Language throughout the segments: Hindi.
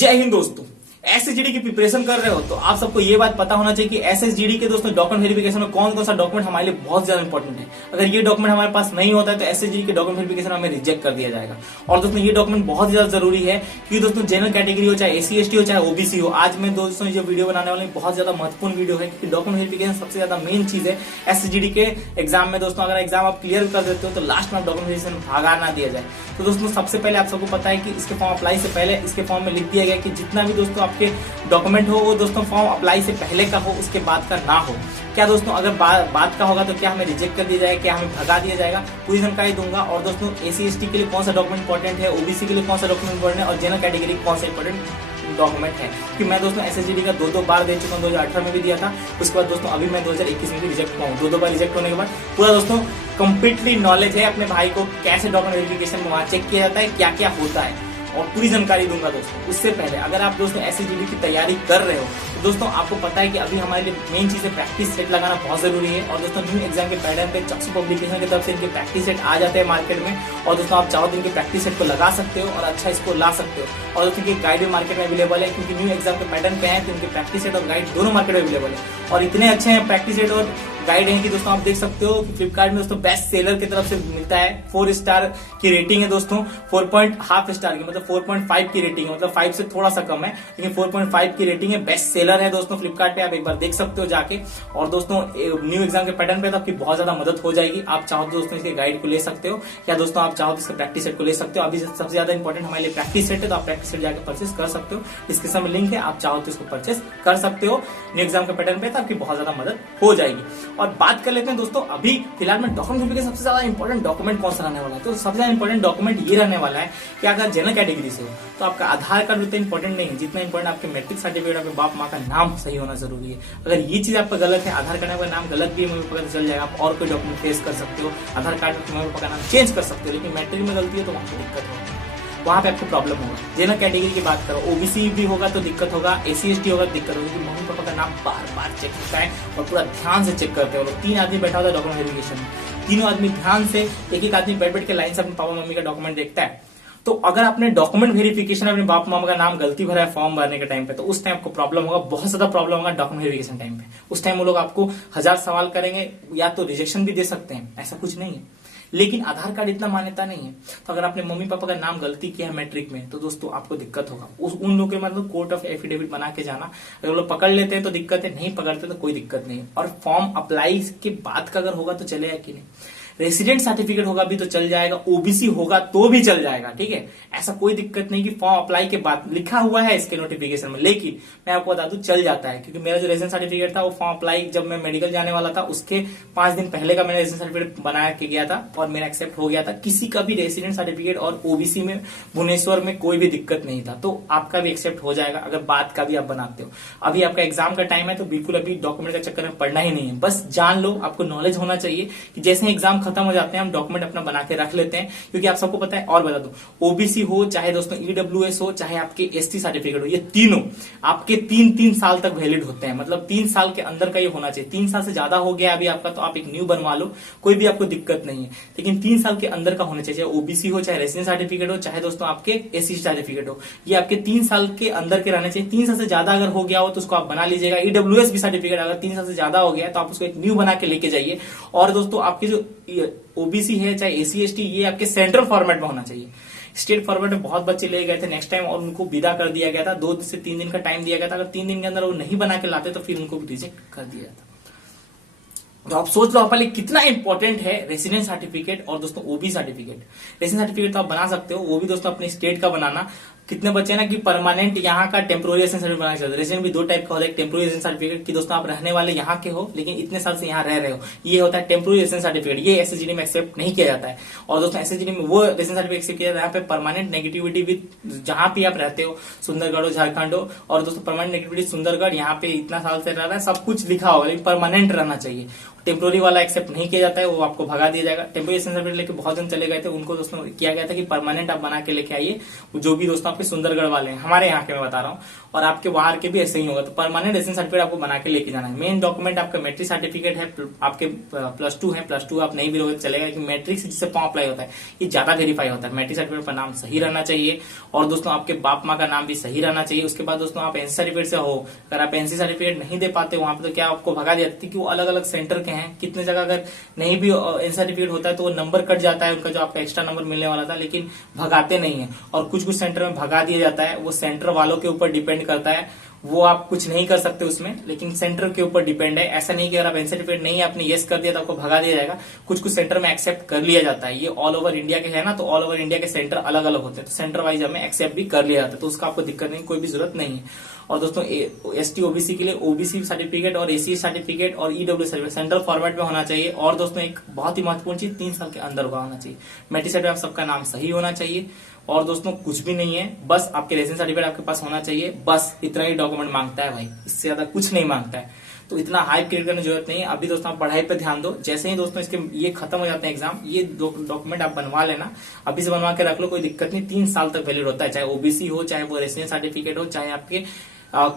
जय हिंद दोस्तों। एसएसजीडी की प्रिपरेशन कर रहे हो तो आप सबको ये बात पता होना चाहिए कि एसएसजीडी के दोस्तों डॉक्यूमेंट वेरिफिकेशन में कौन कौन सा डॉक्यूमेंट हमारे लिए बहुत ज्यादा इंपॉर्टेंट है। अगर ये डॉक्यूमेंट हमारे पास नहीं होता है तो एसएसजीडी के डॉक्यूमेंट वेरिफिकेशन हमें रिजेक्ट कर दिया जाएगा। और दोस्तों ये डॉक्यूमेंट बहुत ज्यादा जरूरी है क्योंकि दोस्तों जनरल कैटेगरी हो, चाहे एससी एसटी हो, चाहे ओबीसी हो। आज मैं दोस्तों जो वीडियो बनाने वाले बहुत ज्यादा महत्वपूर्ण वीडियो है क्योंकि डॉक्यूमेंट वेरिफिकेशन सबसे ज्यादा मेन चीज है एसएसजीडी के एग्जाम में। दोस्तों अगर एग्जाम आप क्लियर कर देते हो तो लास्ट में आप डॉक्यूमेंट वेरिफिकेशन भागा ना दिया जाए। तो दोस्तों सबसे पहले आप सबको पता है कि इसके फॉर्म अप्लाई से पहले इसके फॉर्म में लिख दिया गया कि जितना भी दोस्तों आपके डॉक्यूमेंट हो वो दोस्तों फॉर्म अप्लाई से पहले का हो, उसके बाद का ना हो। क्या दोस्तों अगर बाद का होगा तो क्या हमें रिजेक्ट कर दिया जाएगा, क्या हमें भगा दिया जाएगा, पूरी जानकारी दूंगा। और दोस्तों एससी एसटी के लिए कौन सा डॉक्यूमेंट इंपॉर्टेंट है, ओबीसी के लिए कौन सा डॉक्यूमेंट इंपॉर्टेंट है और जनरल कैटेगरी कौन सा इंपॉर्टेंट डॉक्यूमेंट है। कि मैं दोस्तों एसएसजीडी का दो बार दे चुका हूँ, 2018 में भी दिया था, उसके बाद दोस्तों अभी मैं 2021 में भी रिजेक्ट हुआ हूँ। दो बार रिजेक्ट होने के बाद पूरा दोस्तों कंप्लीटली नॉलेज है अपने भाई को कैसे डॉक्यूमेंट वेरिफिकेशन में वहां चेक किया जाता है, क्या क्या होता है और पूरी जानकारी दूंगा दोस्तों। उससे पहले अगर आप दोस्तों एसएसजीडी की तैयारी कर रहे हो तो दोस्तों आपको पता है कि अभी हमारे लिए मेन चीज है प्रैक्टिस सेट लगाना बहुत जरूरी है। और दोस्तों न्यू एग्जाम के पैटर्न पे चक्सू पब्लिकेशन की तरफ से इनके प्रैक्टिस सेट आ जाते हैं मार्केट में। और दोस्तों आप चाहो तो इनके प्रैक्टिस सेट को लगा सकते हो और अच्छा स्कोर ला सकते हो। और दोस्तों इनकी गाइड भी मार्केट में अवेलेबल है क्योंकि न्यू एग्जाम के पैटर्न पे है तो इनके प्रैक्टिस सेट और गाइड दोनों मार्केट में अवेलेबल है। और इतने अच्छे हैं प्रैक्टिस सेट और गाइड है कि दोस्तों आप देख सकते हो कि फ्लिपकार्ट में दोस्तों बेस्ट सेलर की तरफ से मिलता है। 4 स्टार की रेटिंग है दोस्तों, 4.5 स्टार की मतलब 4.5 की रेटिंग है, मतलब 5 से थोड़ा सा कम है लेकिन 4.5 की रेटिंग है। बेस्ट सेलर है दोस्तों फ्लिपकार्ट पे, आप एक बार देख सकते हो जाके। और दोस्तों न्यू एग्जाम के पैटर्न पे तो आपकी बहुत ज्यादा मदद हो जाएगी। आप चाहो तो दोस्तों इसके गाइड को ले सकते हो या दोस्तों आप चाहो तो इसके प्रैक्टिस सेट को ले सकते हो। अभी सबसे ज्यादा इंपॉर्टेंट हमारे लिए प्रैक्टिस सेट है तो आप प्रैक्टिस सेट जाकर परचेस कर सकते हो। डिस्क्रिप्शन में लिंक है, आप चाहो तो इसको परचेस कर सकते हो न्यू एग्जाम के पैटर्न पे, तो आपकी बहुत ज्यादा मदद हो जाएगी। और बात कर लेते हैं दोस्तों अभी फिलहाल में डॉक्यूमेंट के सबसे ज्यादा इंपॉर्टेंट डॉक्यूमेंट कौन सा रहने वाला है। तो सबसे ज्यादा इंपॉर्टेंट डॉक्यूमेंट ये रहने वाला है कि अगर जनरल कैटेगरी से हो तो आपका आधार कार्ड उतना इंपॉर्टेंट नहीं है जितना इंपॉर्टेंट आपके मैट्रिक सर्टिफिकेट, आपके बाप माँ का नाम सही होना जरूरी है। अगर ये चीज आपका गलत है, आधार कार्ड में नाम गलत भी है, मम्मी पापा चल जाएगा, आप और कोई डॉक्यूमेंट फेस कर सकते हो। आधार कार्ड में मम्मी पापा का नाम चेंज कर सकते हो लेकिन मैट्रिक में गलती है तो वहां पर दिक्कत होगी, वहां पे आपको प्रॉब्लम होगा। जनरल कैटेगरी की बात करो, ओबीसी भी होगा तो दिक्कत होगा, एससी एसटी होगा तो दिक्कत होगी क्योंकि मम्मी पापा का नाम बार बार चेक होता है और पूरा ध्यान से चेक करते हैं। 3 आदमी बैठा होता है डॉक्यूमेंट वेरिफिकेशन में, तीनों आदमी ध्यान से एक आदमी बैठ के लाइन से अपने पापा मम्मी का डॉक्यूमेंट देखता है। तो अगर आपने डॉक्यूमेंट वेरिफिकेशन अपने बाप मामा का नाम गलती भरा है फॉर्म भरने के टाइम पे तो उस टाइम आपको प्रॉब्लम होगा, बहुत ज्यादा प्रॉब्लम होगा डॉक्यूमेंट वेरिफिकेशन टाइम पे। उस टाइम वो लोग आपको 1000 सवाल करेंगे, या तो रिजेक्शन भी दे सकते हैं, ऐसा कुछ नहीं है। लेकिन आधार कार्ड इतना मान्यता नहीं है, तो अगर आपने मम्मी पापा का नाम गलती किया है मैट्रिक में तो दोस्तों आपको दिक्कत होगा। उन लोगों के मतलब कोर्ट ऑफ एफिडेविट बना के जाना, अगर लोग पकड़ लेते हैं तो दिक्कत है, नहीं पकड़ते तो कोई दिक्कत नहीं। और फॉर्म अप्लाई के बाद का अगर होगा तो चलेगा कि नहीं, रेसिडेंट सर्टिफिकेट होगा भी तो चल जाएगा, ओबीसी होगा तो भी चल जाएगा, ठीक है। ऐसा कोई दिक्कत नहीं कि फॉर्म अप्लाई के बाद लिखा हुआ है इसके नोटिफिकेशन में, लेकिन मैं आपको बता दूं चल जाता है क्योंकि मेरा जो रेसिडेंट सर्टिफिकेट था वो फॉर्म अप्लाई जब मैं मेडिकल जाने वाला था उसके 5 दिन पहले का मैंने रेसिडेंट सर्टिफिकेट बना के गया था और मेरा एक्सेप्ट हो गया था। किसी का भी रेसिडेंट सर्टिफिकेट और ओबीसी में भुवनेश्वर में कोई भी दिक्कत नहीं था, तो आपका भी एक्सेप्ट हो जाएगा अगर बात का भी आप बनाते हो। अभी आपका एग्जाम का टाइम है तो बिल्कुल अभी डॉक्यूमेंट का चक्कर में पड़ना ही नहीं है, बस जान लो, आपको नॉलेज होना चाहिए कि जैसे एग्जाम खत्म हो जाते हैं हम डॉक्यूमेंट अपना बना के रख लेते हैं। क्योंकि आप सबको पता है, और बता दूं, ओबीसी हो चाहे दोस्तों ईडब्ल्यूएस हो चाहे आपके एसटी सर्टिफिकेट हो, ये तीनों आपके 3 साल तक वैलिड होते हैं, मतलब 3 साल के अंदर का ये होना चाहिए। 3 साल से ज्यादा हो गया अभी आपका तो आप एक न्यू बनवा लो, कोई भी आपको दिक्कत नहीं है, लेकिन 3 साल के अंदर का होना चाहिए, चाहे ओबीसी हो चाहे रेसिडेंट सर्टिफिकेट हो चाहे दोस्तों आपके एससी सर्टिफिकेट हो, ये आपके 3 साल के अंदर के रहने चाहिए। 3 साल से ज्यादा अगर हो गया हो तो उसको आप बना लीजिएगा। ईडब्ल्यूएस भी सर्टिफिकेट अगर 3 साल से ज्यादा हो गया तो आप उसको एक न्यू बना के लेके जाइए। और दोस्तों आपके जो ओबीसी है चाहे एससी एसटी, ये आपके सेंट्रल फॉर्मेट में होना चाहिए। स्टेट फॉर्मेट में बहुत बच्चे ले गए थे नेक्स्ट टाइम और उनको विदा कर दिया गया था, 2 से 3 दिन का टाइम दिया गया था। अगर 3 दिन के अंदर वो नहीं बना के लाते तो फिर उनको रिजेक्ट कर दिया जाता। तो आप सोच लो पहले कितना इंपॉर्टेंट है रेसिडेंट सर्टिफिकेट और दोस्तों ओबी सर्टिफिकेट। रेसिडेंट सर्टिफिकेट तो आप बना सकते हो, वो भी दोस्तों अपने स्टेट का बनाना। कितने बच्चे ना कि परमानेंट यहाँ का टेम्पोररी रेसिडेंट सर्टिफिकेट बनाना चाहिए। रेसिडेंट भी 2 टाइप का होता है, टेम्पोररी रेसिडेंट सर्टिफिकेट की दोस्तों आप रहने वाले यहाँ के हो लेकिन इतने साल से यहाँ रह रहे हो, ये होता है टेम्पोररी रेसिडेंट सर्टिफिकेट। ये एसएसजीडी में एक्सेप्ट नहीं किया जाता है। और दोस्तों एसएसजीडी में वो रेसिडेंट सर्टिफिकेट एक्सेप्ट किया जाता है यहाँ पे परमानेंट नेगेटिविटी विद जहां पे आप रहते हो, सुंदरगढ़ हो झारखंड हो, और दोस्तों परमानेंट नेगेटिविटी सुंदरगढ़ यहाँ पे इतना साल से रह रहा है, सब कुछ लिखा होगा लेकिन परमानेंट रहना चाहिए। टेम्पोररी वाला एक्सेप्ट नहीं किया जाता है, वो आपको भगा दिया जाएगा। टेम्पोररी रेसिडेंस सर्टिफिकेट लेके बहुत जन चले गए थे, उनको दोस्तों किया गया था कि परमानेंट आप बना के लेके आइए। जो भी दोस्तों आपके सुंदरगढ़ वाले हैं, हमारे यहाँ के मैं बता रहा हूँ, और आपके बाहर के भी ऐसे ही होगा, तो परमानेंट रेसिडेंस सर्टिफिकेट आपको बना के लेके जाना है। मेन डॉक्यूमेंट आपका मैट्रिक सर्टिफिकेट है, आपके +2 है, +2 आप नहीं भी रहोगे चलेगा, लेकिन मैट्रिक से जिससे फॉर्म अप्लाई होता है ये ज्यादा वेरीफाई होता है। मैट्रिक सर्टिफिकेट पर नाम सही रहना चाहिए, और दोस्तों आपके बाप माँ का नाम भी सही रहना चाहिए। उसके बाद दोस्तों आप एनसी सर्टिफिकेट से हो, अगर आप एनसी सर्टिफिकेट नहीं दे पाते वहां पे, तो क्या आपको भगा दिया जाती है कि वो अलग अलग सेंटर के हैं, कितने जगह अगर नहीं भी एनसी सर्टिफिकेट होता है तो वो नंबर कट जाता है उनका, जो आपका एक्स्ट्रा नंबर मिलने वाला था, लेकिन भगाते नहीं है। और कुछ कुछ सेंटर में भगा दिया जाता है, वो सेंटर वालों के ऊपर डिपेंड करता है, वो आप कुछ नहीं कर सकते उसमें, लेकिन सेंटर के ऊपर डिपेंड है। ऐसा नहीं कि अगर आप एनसी सर्टिफिकेट नहीं आपने येस कर दिया तो आपको भगा दिया जाएगा। कुछ कुछ सेंटर में एक्सेप्ट कर लिया जाता है। ये ऑल ओवर इंडिया के है ना, तो ऑल ओवर इंडिया के सेंटर अलग अलग होते हैं, तो सेंटर वाइज हमें एक्सेप्ट भी कर लिया जाता है, तो उसका आपको दिक्कत नहीं, कोई भी जरूरत नहीं है। और दोस्तों एसटी ओबीसी के लिए ओबीसी सर्टिफिकेट और एसी सर्टिफिकेट और ईडब्ल्यू सर्टिफिकेट सेंट्रल फॉर्मेट में होना चाहिए। और दोस्तों एक बहुत ही महत्वपूर्ण चीज, 3 साल के अंदर होना चाहिए। मैट्रिक सर्टिफिकेट आप सबका नाम सही होना चाहिए, और दोस्तों कुछ भी नहीं है, बस आपके रेसिडेंस सर्टिफिकेट आपके पास होना चाहिए, बस इतना ही डॉक्यूमेंट मांगता है भाई, इससे ज्यादा कुछ नहीं मांगता है। तो इतना हाइप क्रिएट करने की जरूरत नहीं है। अभी दोस्तों आप पढ़ाई पे ध्यान दो, जैसे ही दोस्तों इसके ये खत्म हो जाते हैं एग्जाम, ये डॉक्यूमेंट आप बनवा लेना, अभी से बनवा के रख लो, कोई दिक्कत नहीं। 3 साल तक वैलिड होता है, चाहे ओबीसी हो, चाहे वो रेसिडेंस सर्टिफिकेट हो, चाहे आपके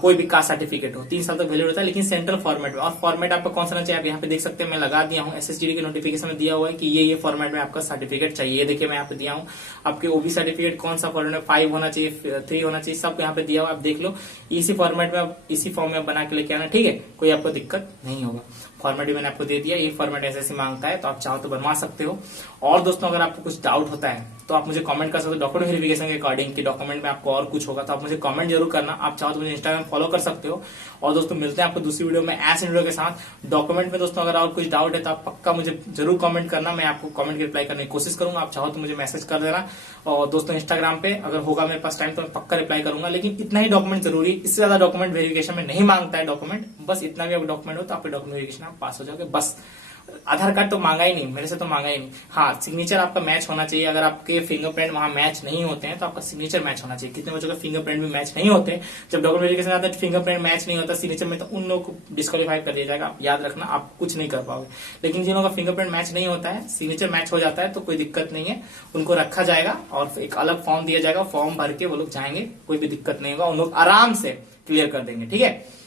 कोई भी कास्ट सर्टिफिकेट हो, 3 साल तक वैलिड होता है, लेकिन सेंट्रल फॉर्मेट में। और फॉर्मेट आपका कौन सा चाहिए आप यहाँ पे देख सकते हैं, मैं लगा दिया हूँ, एसएसजीडी के नोटिफिकेशन में दिया हुआ है कि ये फॉर्मेट में आपका सर्टिफिकेट चाहिए। ये देखिए मैं यहाँ पे दिया हूँ, आपके ओबी सर्टिफिकेट कौन सा फॉर्मेट में, 5 होना चाहिए, 3 होना चाहिए, सब यहाँ पे दिया हुआ, आप देख लो। इसी फॉर्मेट में आप इसी फॉर्म में बना के लेके आना, ठीक है, कोई आपको दिक्कत नहीं होगा। फॉर्मेट भी मैंने आपको दे दिया, ये फॉर्मेट ऐसे मांगता है, तो आप चाहो तो बनवा सकते हो। और दोस्तों अगर आपको कुछ डाउट होता है तो आप मुझे कमेंट कर सकते हो डॉक्यूमेंट वेरिफिकेशन के अकॉर्डिंग, कि डॉक्यूमेंट में आपको और कुछ होगा तो आप मुझे कमेंट जरूर करना। आप चाहो तो मुझे इंस्टाग्राम फॉलो कर सकते हो। और दोस्तों मिलते हैं आपको दूसरी वीडियो में ऐसे वीडियो के साथ। डॉक्यूमेंट में दोस्तों अगर और कुछ डाउट है तो आप पक्का मुझे जरूर कमेंट करना, मैं आपको कमेंट की रिप्लाई करने की कोशिश करूंगा। आप चाहो तो मुझे मैसेज कर देना, और दोस्तों इंस्टाग्राम पे अगर होगा मेरे पास टाइम तो मैं पक्का रिप्लाई करूंगा। लेकिन इतना ही डॉक्यूमेंट जरूरी, इससे ज्यादा डॉक्यूमेंट वेरिफिकेशन में नहीं मांगता है डॉक्यूमेंट, बस इतना भी डॉक्यूमेंट हो तो आपके डॉक्यूमेंट वेरिफिकेशन आप पास हो जाओगे बस। आधार कार्ड तो मांगा ही नहीं, मेरे से तो मांगा ही नहीं। हाँ, सिग्नेचर आपका मैच होना चाहिए। अगर आपके फिंगरप्रिंट वहां मैच नहीं होते हैं तो आपका सिग्नेचर मैच होना चाहिए। कितने बच्चों का फिंगरप्रिंट भी मैच नहीं होते, जब डॉक्यूमेंट वेरिफिकेशन आता है फिंगरप्रिंट मैच नहीं होता सिग्नेचर में, तो उन लोगों को डिस्क्वालीफाई कर दिया जाएगा। आप याद रखना, आप कुछ नहीं कर पाओगे। लेकिन जिन लोगों का फिंगरप्रिंट मैच नहीं होता है, सिग्नेचर मैच हो जाता है, तो कोई दिक्कत नहीं है, उनको रखा जाएगा और एक अलग फॉर्म दिया जाएगा, फॉर्म भर के वो लोग जाएंगे, कोई भी दिक्कत नहीं होगा, उन लोग आराम से क्लियर कर देंगे, ठीक है।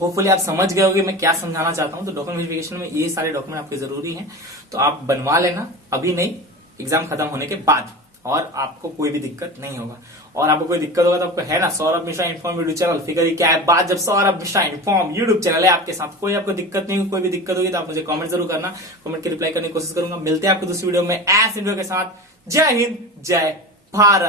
होपफुली आप समझ गए होंगे मैं क्या समझाना चाहता हूं। तो डॉक्यूमेंट वेरिफिकेशन में ये सारे डॉक्यूमेंट आपके जरूरी हैं, तो आप बनवा लेना, अभी नहीं, एग्जाम खत्म होने के बाद, और आपको कोई भी दिक्कत नहीं होगा। और आपको कोई दिक्कत होगा तो आपको है ना Saurabh Mishra inform YouTube channel, figure क्या है बात, जब Saurabh Mishra inform YouTube channel है आपके साथ, कोई आपको दिक्कत नहीं होगी। कोई भी दिक्कत होगी तो आप मुझे कमेंट जरूर करना, कमेंट की रिप्लाई करने की कोशिश करूंगा। मिलते हैं आपको दूसरी वीडियो में ऐसे वीडियो के साथ। जय हिंद, जय भारत।